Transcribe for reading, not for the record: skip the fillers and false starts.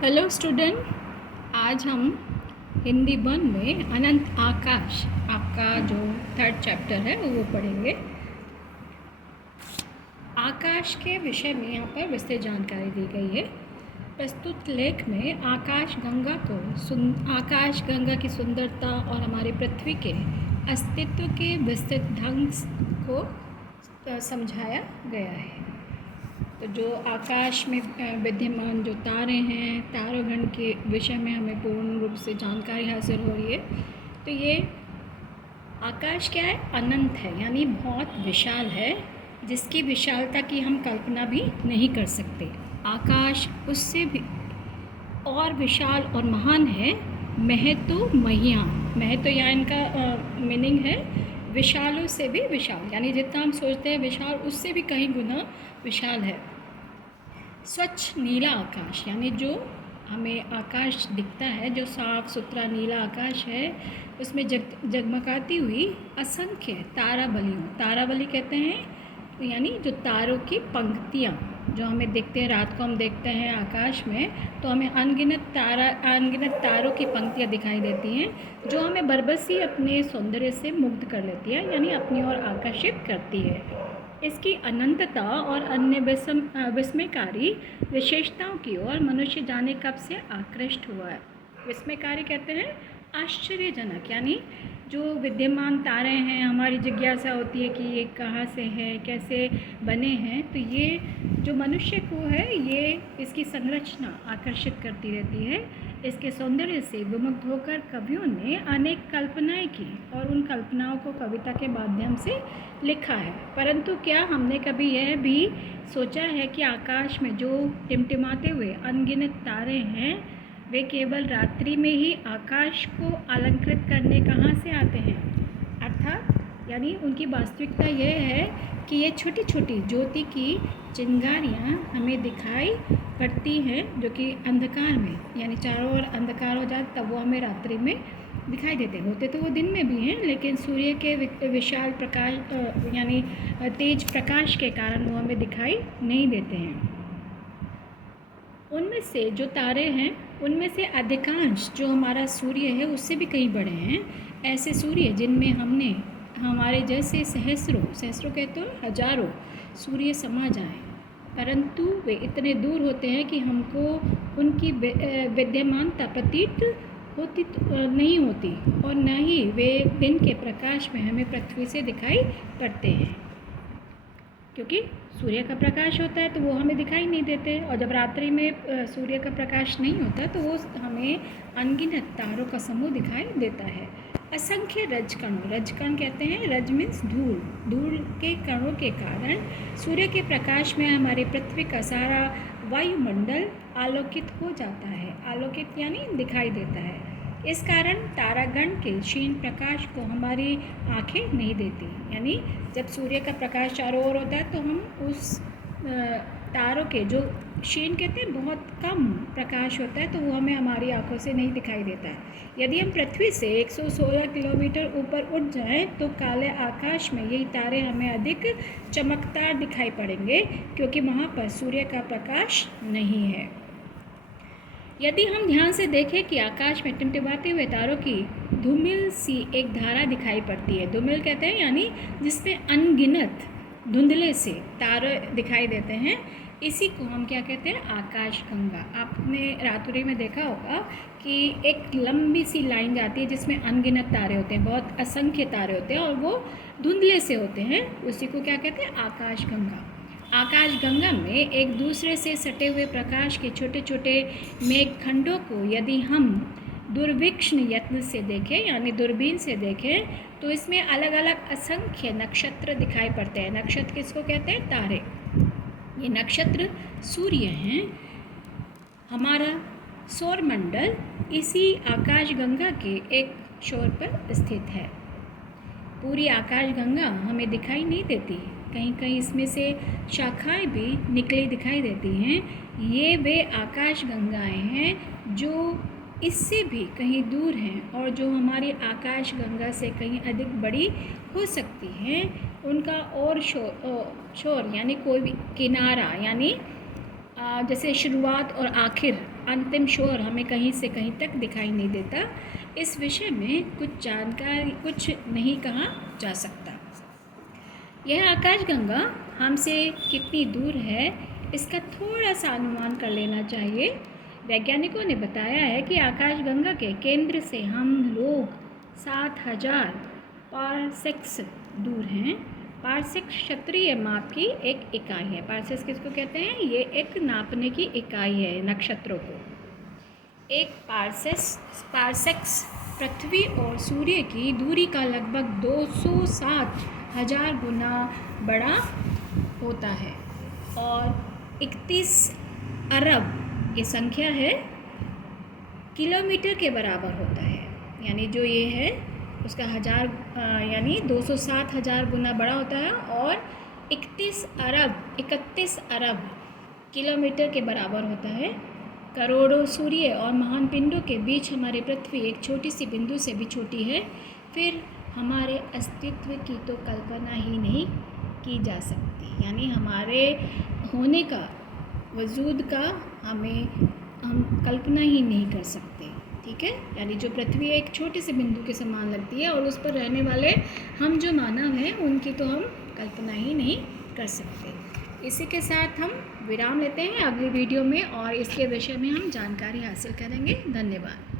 Hello student. आज हम Hindi one में अनंत आकाश आपका जो थर्ड चैप्टर है वो पढ़ेंगे। आकाश के विषय में यहाँ पर विस्तृत जानकारी दी गई है। प्रस्तुत लेख में आकाश गंगा की सुंदरता और हमारी पृथ्वी के अस्तित्व के विस्तृत ढंग को समझाया गया है। तो जो आकाश में विद्यमान जो तारे हैं, तारागण के विषय में हमें पूर्ण रूप से जानकारी हासिल हो रही है। तो ये आकाश क्या है? अनंत है, यानी बहुत विशाल है, जिसकी विशालता की हम कल्पना भी नहीं कर सकते। आकाश उससे भी और विशाल और महान है। महतो महिया, महतो यहाँ इनका मीनिंग है विशालों से भी विशाल, यानी जितना हम सोचते हैं विशाल उससे भी कहीं गुना विशाल है। स्वच्छ नीला आकाश, यानी जो हमें आकाश दिखता है, जो साफ सुथरा नीला आकाश है, उसमें जगमगाती हुई असंख्य ताराबलियों, ताराबली कहते हैं यानी जो तारों की पंक्तियाँ जो हमें दिखते हैं, रात को हम देखते हैं आकाश में तो हमें अनगिनत तारों की पंक्तियाँ दिखाई देती हैं, जो हमें बरबस ही अपने सौंदर्य से मुग्ध कर लेती है, यानी अपनी ओर आकर्षित करती है। इसकी अनंतता और अन्य विस्मयकारी विशेषताओं की ओर मनुष्य जाने कब से आकृष्ट हुआ है। विस्मयकारी कहते हैं आश्चर्यजनक, यानी जो विद्यमान तारे हैं, हमारी जिज्ञासा होती है कि ये कहाँ से है, कैसे बने हैं। तो ये जो मनुष्य को है, ये इसकी संरचना आकर्षित करती रहती है। इसके सौंदर्य से विमुग्ध होकर कवियों ने अनेक कल्पनाएं की और उन कल्पनाओं को कविता के माध्यम से लिखा है। परंतु क्या हमने कभी यह भी सोचा है कि आकाश में जो टिमटिमाते हुए अनगिनत तारे हैं, वे केवल रात्रि में ही आकाश को अलंकृत करने कहाँ से आते हैं? अर्थात यानी उनकी वास्तविकता यह है कि ये छोटी छोटी ज्योति की चिंगारियाँ हमें दिखाई पड़ती हैं, जो कि अंधकार में, यानी चारों ओर अंधकार हो जाता तब वो हमें रात्रि में दिखाई देते होते तो वो दिन में भी हैं, लेकिन सूर्य के विशाल प्रकाश यानी तेज प्रकाश के कारण वो हमें दिखाई नहीं देते हैं। उनमें से जो तारे हैं, उनमें से अधिकांश जो हमारा सूर्य है उससे भी कहीं बड़े हैं। ऐसे सूर्य जिनमें हमने हमारे जैसे सहस्रों कहते हो हजारों सूर्य समा जाएं, परंतु वे इतने दूर होते हैं कि हमको उनकी विद्यमानता प्रतीत नहीं होती, और न ही वे दिन के प्रकाश में हमें पृथ्वी से दिखाई पड़ते हैं, क्योंकि सूर्य का प्रकाश होता है तो वो हमें दिखाई नहीं देते, और जब रात्रि में सूर्य का प्रकाश नहीं होता तो वो हमें अनगिनत तारों का समूह दिखाई देता है। असंख्य रजकण कहते हैं, रज मीन्स धूल के कणों के कारण सूर्य के प्रकाश में हमारी पृथ्वी का सारा वायुमंडल आलोकित हो जाता है। आलोकित यानी दिखाई देता है। इस कारण तारागण के क्षीण प्रकाश को हमारी आंखें नहीं देती, यानी जब सूर्य का प्रकाश चारों ओर होता है तो हम उस तारों के जो क्षीण कहते हैं बहुत कम प्रकाश होता है, तो वो हमें हमारी आंखों से नहीं दिखाई देता है। यदि हम पृथ्वी से 116 किलोमीटर ऊपर उठ जाएं तो काले आकाश में यही तारे हमें अधिक चमकदार दिखाई पड़ेंगे, क्योंकि वहाँ पर सूर्य का प्रकाश नहीं है। यदि हम ध्यान से देखें कि आकाश में टिमटिमाते हुए तारों की धूमिल सी एक धारा दिखाई पड़ती है। धूमिल कहते हैं यानी जिसमें अनगिनत धुंधले से तारे दिखाई देते हैं, इसी को हम क्या कहते हैं? आकाश गंगा। आपने रात्रि में देखा होगा कि एक लंबी सी लाइन जाती है जिसमें अनगिनत तारे होते हैं, बहुत असंख्य तारे होते हैं और वो धुंधले से होते हैं, उसी को क्या कहते हैं? आकाश गंगा। आकाश गंगा में एक दूसरे से सटे हुए प्रकाश के छोटे छोटे मेघखंडों को यदि हम दूरवीक्षण यत्न से देखें, यानी दूरबीन से देखें, तो इसमें अलग अलग असंख्य नक्षत्र दिखाई पड़ते हैं। नक्षत्र किसको कहते हैं? तारे। ये नक्षत्र सूर्य हैं। हमारा सौरमंडल इसी आकाश गंगा के एक छोर पर स्थित है। पूरी आकाश गंगा हमें दिखाई नहीं देती, कहीं कहीं इसमें से शाखाएं भी निकली दिखाई देती हैं। ये वे आकाश गंगाएं हैं जो इससे भी कहीं दूर हैं और जो हमारी आकाश गंगा से कहीं अधिक बड़ी हो सकती हैं। उनका और छोर यानी कोई भी किनारा यानी जैसे शुरुआत और आखिर, अंतिम छोर हमें कहीं से कहीं तक दिखाई नहीं देता। इस विषय में कुछ जानकारी, कुछ नहीं कहा जा सकता। यह आकाशगंगा हमसे कितनी दूर है, इसका थोड़ा सा अनुमान कर लेना चाहिए। वैज्ञानिकों ने बताया है कि आकाशगंगा के केंद्र से हम लोग 7000 पारसेक्स दूर हैं। पारसेक क्षत्रीय माप की एक इकाई है। पारसेक्स किसको कहते हैं? ये एक नापने की इकाई है नक्षत्रों को। एक पारसेक्स पृथ्वी और सूर्य की दूरी का लगभग 207,000 गुना बड़ा होता है और 31 अरब ये संख्या है किलोमीटर के बराबर होता है। यानी जो ये है उसका यानी 207,000 गुना बड़ा होता है और 31 अरब किलोमीटर के बराबर होता है। करोड़ों सूर्य और महान पिंडों के बीच हमारी पृथ्वी एक छोटी सी बिंदु से भी छोटी है। फिर हमारे अस्तित्व की तो कल्पना ही नहीं की जा सकती। यानी हमारे होने का, वजूद का हम कल्पना ही नहीं कर सकते। ठीक है, यानी जो पृथ्वी एक छोटे से बिंदु के समान लगती है और उस पर रहने वाले हम जो मानव हैं उनकी तो हम कल्पना ही नहीं कर सकते। इसी के साथ हम विराम लेते हैं अगली वीडियो में और इसके विषय में हम जानकारी हासिल करेंगे। धन्यवाद।